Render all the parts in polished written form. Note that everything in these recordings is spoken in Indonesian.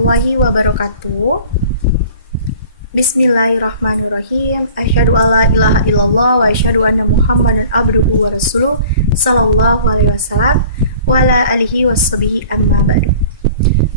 warahmatullahi wabarakatuh. Bismillahirrahmanirrahim. Asyhadu alla ilaha illallah wa asyhadu anna Muhammadan abduhu wa rasuluh sallallahu alaihi wasallam wa ala alihi washabihi amma ba'du.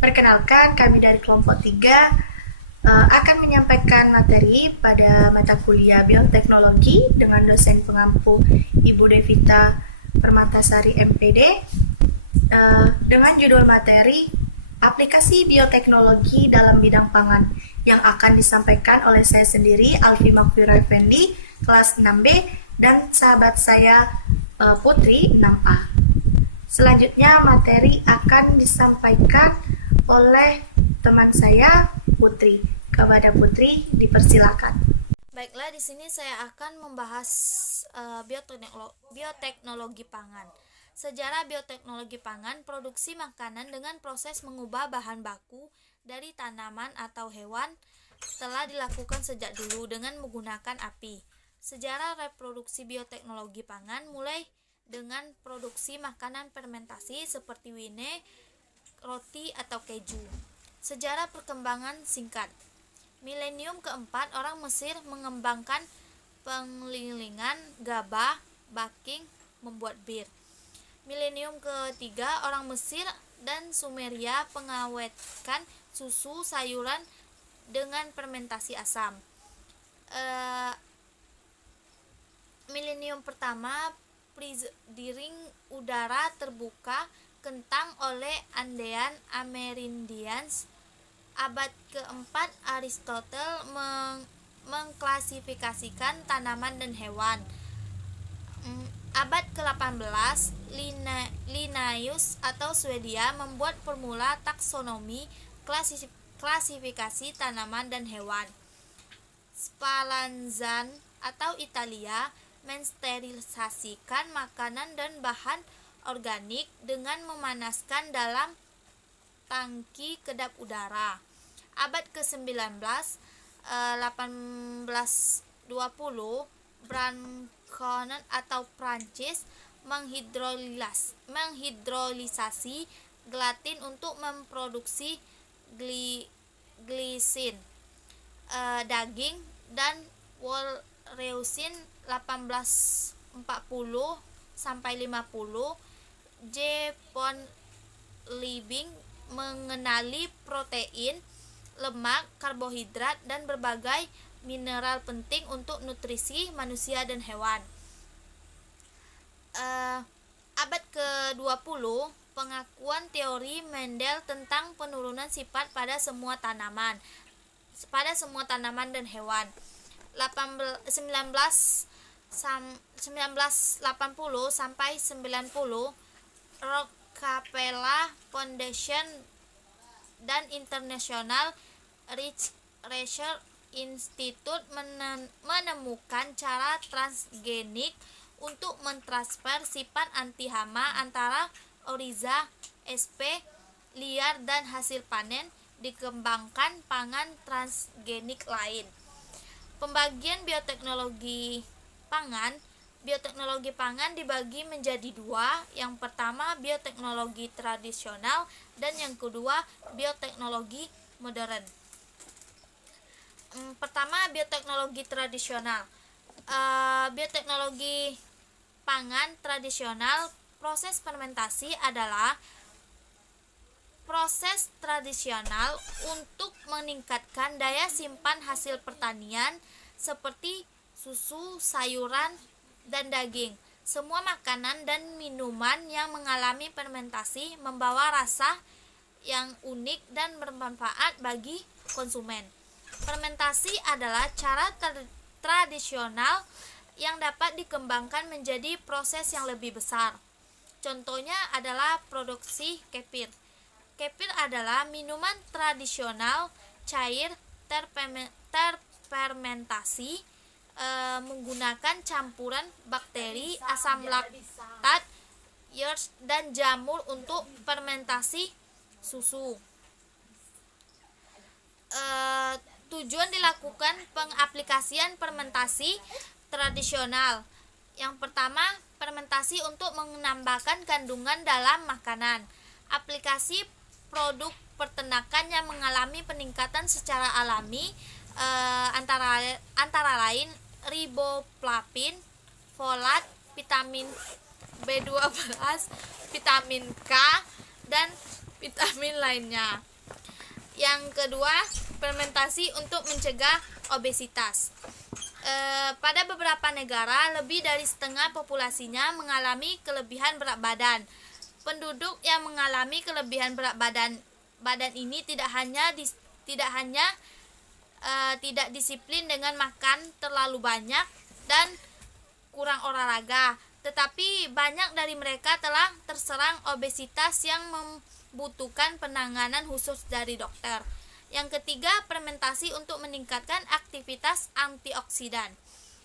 Perkenalkan, kami dari kelompok 3 akan menyampaikan materi pada mata kuliah bioteknologi dengan dosen pengampu Ibu Devita Permatasari MPD dengan judul materi aplikasi bioteknologi dalam bidang pangan yang akan disampaikan oleh saya sendiri, Alfi Makfira Effendi, kelas 6B, dan sahabat saya Putri 6A. Selanjutnya materi akan disampaikan oleh teman saya Putri. Kepada Putri dipersilakan. Baiklah, di sini saya akan membahas bioteknologi pangan. Sejarah bioteknologi pangan, produksi makanan dengan proses mengubah bahan baku dari tanaman atau hewan telah dilakukan sejak dulu dengan menggunakan api. Sejarah reproduksi bioteknologi pangan mulai dengan produksi makanan fermentasi seperti wine, roti, atau keju. Sejarah perkembangan singkat. Milenium keempat, orang Mesir mengembangkan pengelilingan, gabah, baking, membuat bir. Milenium ketiga, orang Mesir dan Sumeria pengawetkan susu sayuran dengan fermentasi asam. Milenium pertama, diring udara terbuka kentang oleh Andean Amerindians. Abad keempat, Aristotle mengklasifikasikan tanaman dan hewan. Abad ke-18, Linnaeus atau Swedia membuat formula taksonomi klasifikasi tanaman dan hewan. Spallanzani atau Italia mensterilisasikan makanan dan bahan organik dengan memanaskan dalam tangki kedap udara. Abad ke-19, 1820, Brancon atau Prancis menghidrolisasi gelatin untuk memproduksi glisin, daging, dan Walreusin 1840 sampai 50. J. von Liebig mengenali protein, lemak, karbohidrat, dan berbagai mineral penting untuk nutrisi manusia dan hewan. Abad ke-20, pengakuan teori Mendel tentang penurunan sifat pada semua tanaman dan hewan. 1980 sampai 90, Rockefeller Foundation dan International Research Institute menemukan cara transgenik untuk mentransfer sifat anti hama antara Oryza sp. liar dan hasil panen. Dikembangkan pangan transgenik lain. Pembagian bioteknologi pangan. Bioteknologi pangan dibagi menjadi dua. Yang pertama, bioteknologi tradisional, dan yang kedua, bioteknologi modern. Pertama, bioteknologi tradisional. Bioteknologi pangan tradisional, proses fermentasi adalah proses tradisional untuk meningkatkan daya simpan hasil pertanian seperti susu, sayuran, dan daging. Semua makanan dan minuman yang mengalami fermentasi membawa rasa yang unik dan bermanfaat bagi konsumen. Fermentasi adalah cara tradisional yang dapat dikembangkan menjadi proses yang lebih besar. Contohnya adalah produksi kefir. Kefir adalah minuman tradisional cair terfermentasi menggunakan campuran bakteri, asam laktat, yeast, dan jamur untuk fermentasi susu. Tujuan dilakukan pengaplikasian fermentasi tradisional. Yang pertama, fermentasi untuk menambahkan kandungan dalam makanan. Aplikasi produk peternakan yang mengalami peningkatan secara alami, antara lain riboflavin, folat, vitamin B12, vitamin K, dan vitamin lainnya. Yang kedua, fermentasi untuk mencegah obesitas. Pada beberapa negara, lebih dari setengah populasinya mengalami kelebihan berat badan. Penduduk yang mengalami kelebihan berat badan ini tidak hanya tidak disiplin dengan makan terlalu banyak dan kurang olahraga, tetapi banyak dari mereka telah terserang obesitas yang membutuhkan penanganan khusus dari dokter. Yang ketiga, fermentasi untuk meningkatkan aktivitas antioksidan.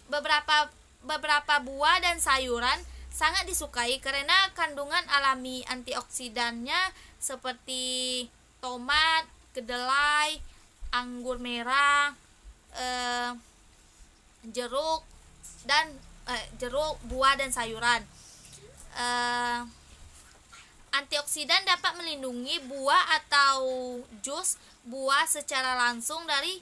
Beberapa buah dan sayuran sangat disukai karena kandungan alami antioksidannya seperti tomat, kedelai, anggur merah, jeruk, buah dan sayuran. Antioksidan dapat melindungi buah atau jus buah secara langsung dari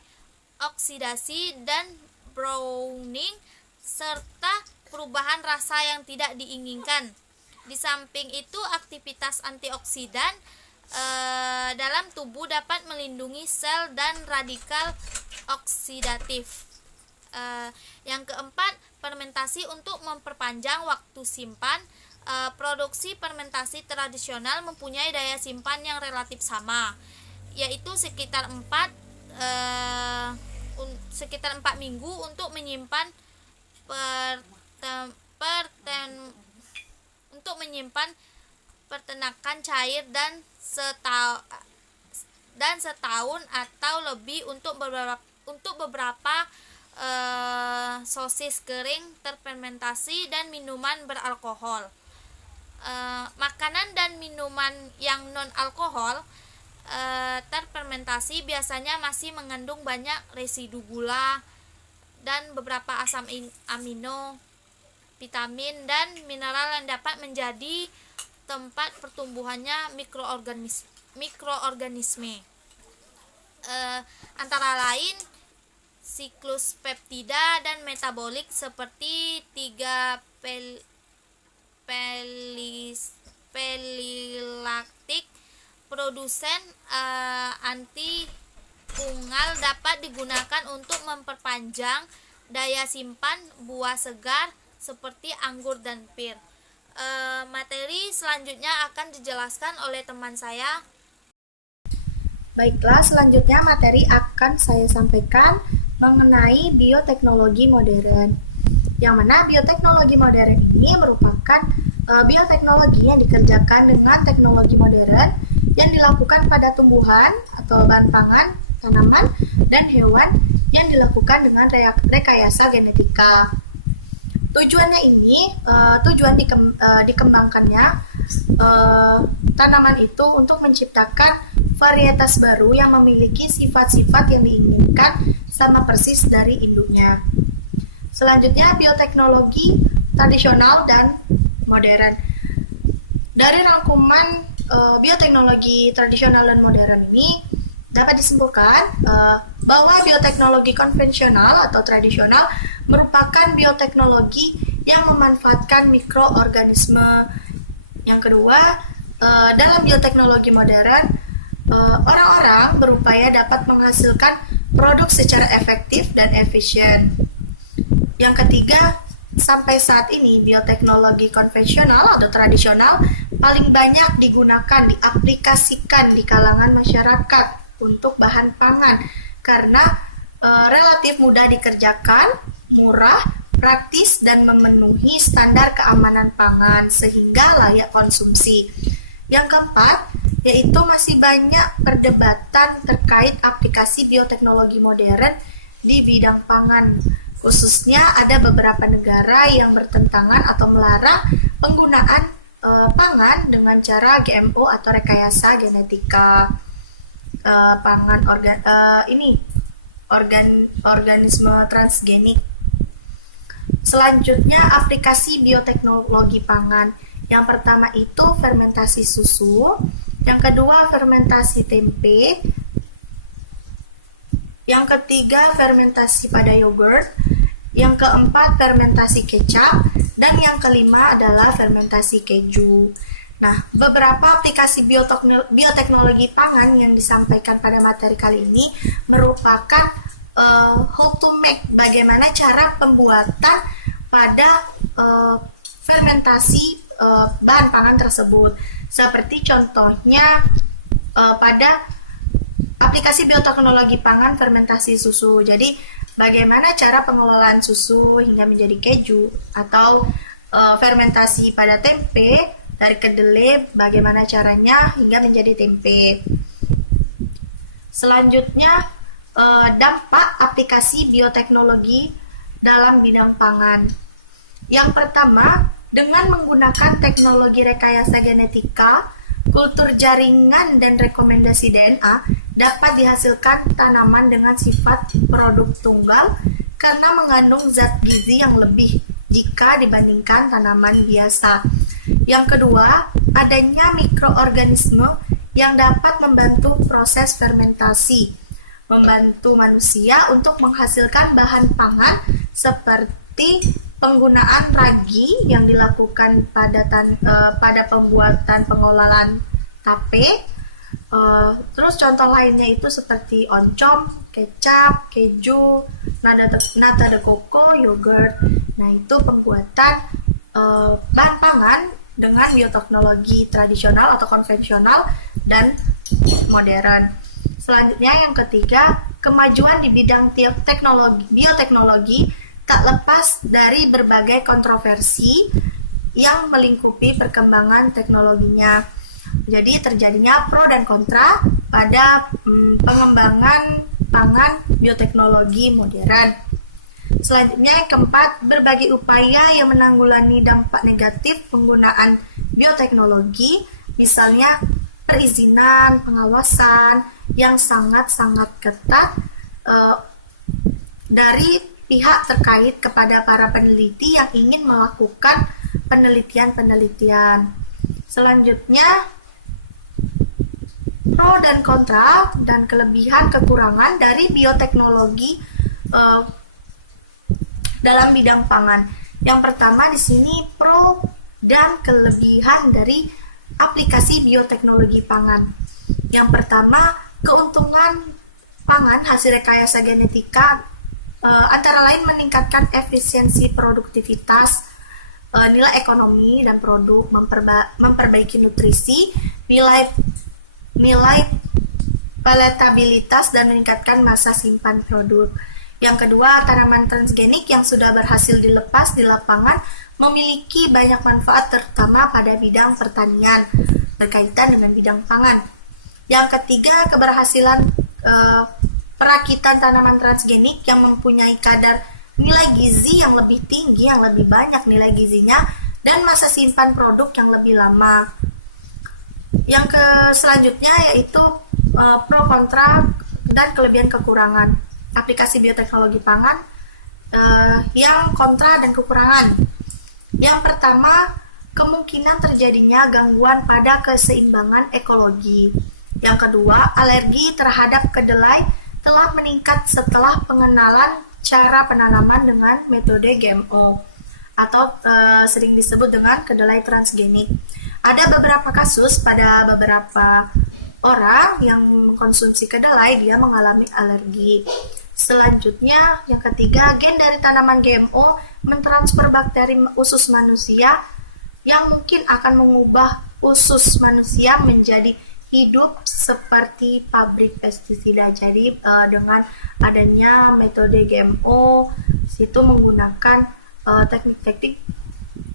oksidasi dan browning serta perubahan rasa yang tidak diinginkan. Di samping itu, aktivitas antioksidan dalam tubuh dapat melindungi sel dan radikal oksidatif. Yang keempat, fermentasi untuk memperpanjang waktu simpan. Produksi fermentasi tradisional mempunyai daya simpan yang relatif sama, yaitu sekitar 4 minggu untuk menyimpan peternakan cair dan setahun atau lebih untuk beberapa sosis kering terfermentasi dan minuman beralkohol. Makanan dan minuman yang non alkohol terfermentasi biasanya masih mengandung banyak residu gula dan beberapa asam amino, vitamin dan mineral yang dapat menjadi tempat pertumbuhannya mikroorganisme. Antara lain siklus peptida dan metabolik seperti 3 pelilaktik. Produsen antifungal dapat digunakan untuk memperpanjang daya simpan buah segar seperti anggur dan pir. Materi selanjutnya akan dijelaskan oleh teman saya. Baiklah, selanjutnya materi akan saya sampaikan mengenai bioteknologi modern. Yang mana bioteknologi modern ini merupakan bioteknologi yang dikerjakan dengan teknologi modern yang dilakukan pada tumbuhan atau bahan pangan, tanaman, dan hewan yang dilakukan dengan rekayasa genetika. Tujuan dikembangkannya tanaman itu untuk menciptakan varietas baru yang memiliki sifat-sifat yang diinginkan sama persis dari induknya. Selanjutnya, bioteknologi tradisional dan modern. Dari rangkuman bioteknologi tradisional dan modern ini dapat disimpulkan bahwa bioteknologi konvensional atau tradisional merupakan bioteknologi yang memanfaatkan mikroorganisme. Yang kedua, dalam bioteknologi modern, orang-orang berupaya dapat menghasilkan produk secara efektif dan efisien. Yang ketiga, sampai saat ini bioteknologi konvensional atau tradisional paling banyak digunakan, diaplikasikan di kalangan masyarakat untuk bahan pangan karena relatif mudah dikerjakan, murah, praktis, dan memenuhi standar keamanan pangan sehingga layak konsumsi. Yang keempat, yaitu masih banyak perdebatan terkait aplikasi bioteknologi modern di bidang pangan. Khususnya ada beberapa negara yang bertentangan atau melarang penggunaan pangan dengan cara GMO atau rekayasa genetika pangan organisme transgenik. Selanjutnya, aplikasi bioteknologi pangan. Yang pertama itu fermentasi susu, Yang kedua, fermentasi tempe. Yang ketiga, fermentasi pada yogurt. Yang keempat, fermentasi kecap. Dan yang kelima adalah fermentasi keju. Nah, beberapa aplikasi bioteknologi pangan yang disampaikan pada materi kali ini merupakan how to make, bagaimana cara pembuatan pada fermentasi bahan pangan tersebut. Seperti contohnya pada aplikasi bioteknologi pangan fermentasi susu. Jadi, bagaimana cara pengelolaan susu hingga menjadi keju, atau fermentasi pada tempe dari kedelai, bagaimana caranya hingga menjadi tempe. Selanjutnya, dampak aplikasi bioteknologi dalam bidang pangan. Yang pertama, dengan menggunakan teknologi rekayasa genetika, kultur jaringan, dan rekomendasi DNA, dapat dihasilkan tanaman dengan sifat produk tunggal karena mengandung zat gizi yang lebih jika dibandingkan tanaman biasa. Yang kedua, adanya mikroorganisme yang dapat membantu proses fermentasi, membantu manusia untuk menghasilkan bahan pangan seperti penggunaan ragi yang dilakukan pada pembuatan pengolahan tape. Terus contoh lainnya itu seperti oncom, kecap, keju, nata de coco, yogurt. Nah, itu pembuatan bahan pangan dengan bioteknologi tradisional atau konvensional dan modern. Selanjutnya yang ketiga, kemajuan di bidang bioteknologi tak lepas dari berbagai kontroversi yang melingkupi perkembangan teknologinya. Jadi terjadinya pro dan kontra pada pengembangan pangan bioteknologi modern. Selanjutnya yang keempat, berbagai upaya yang menanggulangi dampak negatif penggunaan bioteknologi, misalnya perizinan, pengawasan yang sangat-sangat ketat dari pihak terkait kepada para peneliti yang ingin melakukan penelitian-penelitian. Selanjutnya, pro dan kontra dan kelebihan kekurangan dari bioteknologi dalam bidang pangan. Yang pertama di sini pro dan kelebihan dari aplikasi bioteknologi pangan. Yang pertama, keuntungan pangan hasil rekayasa genetika antara lain meningkatkan efisiensi produktivitas, nilai ekonomi dan produk, memperbaiki nutrisi, nilai palatabilitas dan meningkatkan masa simpan produk. Yang kedua, tanaman transgenik yang sudah berhasil dilepas di lapangan memiliki banyak manfaat terutama pada bidang pertanian berkaitan dengan bidang pangan. Yang ketiga, keberhasilan perakitan tanaman transgenik yang mempunyai kadar nilai gizi yang lebih tinggi, yang lebih banyak nilai gizinya, dan masa simpan produk yang lebih lama. Yang selanjutnya yaitu pro kontra dan kelebihan kekurangan aplikasi bioteknologi pangan yang kontra dan kekurangan. Yang pertama, kemungkinan terjadinya gangguan pada keseimbangan ekologi. Yang kedua, alergi terhadap kedelai telah meningkat setelah pengenalan cara penanaman dengan metode GMO atau sering disebut dengan kedelai transgenik. Ada beberapa kasus pada beberapa orang yang mengkonsumsi kedelai dia mengalami alergi. Selanjutnya, yang ketiga, gen dari tanaman GMO mentransfer bakteri usus manusia yang mungkin akan mengubah usus manusia menjadi hidup seperti pabrik pestisida. Jadi dengan adanya metode GMO, situ menggunakan teknik-teknik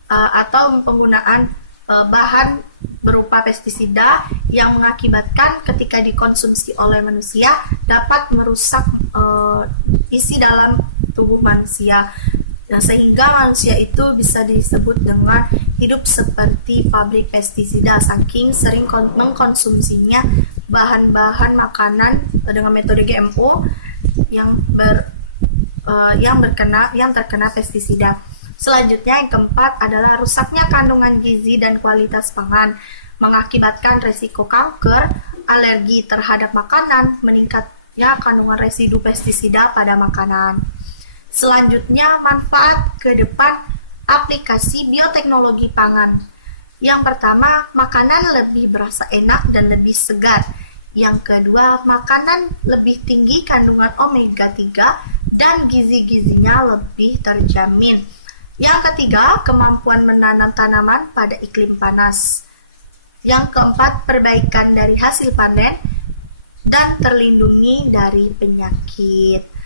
atau penggunaan bahan berupa pestisida yang mengakibatkan ketika dikonsumsi oleh manusia dapat merusak isi dalam tubuh manusia. Nah, sehingga manusia itu bisa disebut dengan hidup seperti pabrik pestisida saking sering mengkonsumsinya bahan-bahan makanan dengan metode GMO yang terkena pestisida. Selanjutnya yang keempat adalah rusaknya kandungan gizi dan kualitas pangan. mengakibatkan resiko kanker, alergi terhadap makanan, meningkatnya kandungan residu pestisida pada makanan. Selanjutnya, manfaat ke depan aplikasi bioteknologi pangan. Yang pertama, makanan lebih berasa enak dan lebih segar. Yang kedua, makanan lebih tinggi kandungan omega 3 dan gizi-gizinya lebih terjamin. Yang ketiga, kemampuan menanam tanaman pada iklim panas. Yang keempat, perbaikan dari hasil panen dan terlindungi dari penyakit.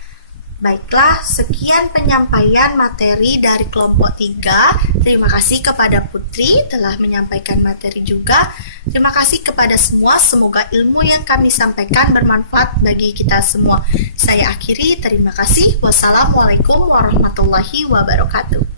Baiklah, sekian penyampaian materi dari kelompok 3. Terima kasih kepada Putri telah menyampaikan materi juga. Terima kasih kepada semua, semoga ilmu yang kami sampaikan bermanfaat bagi kita semua. Saya akhiri, terima kasih. Wassalamualaikum warahmatullahi wabarakatuh.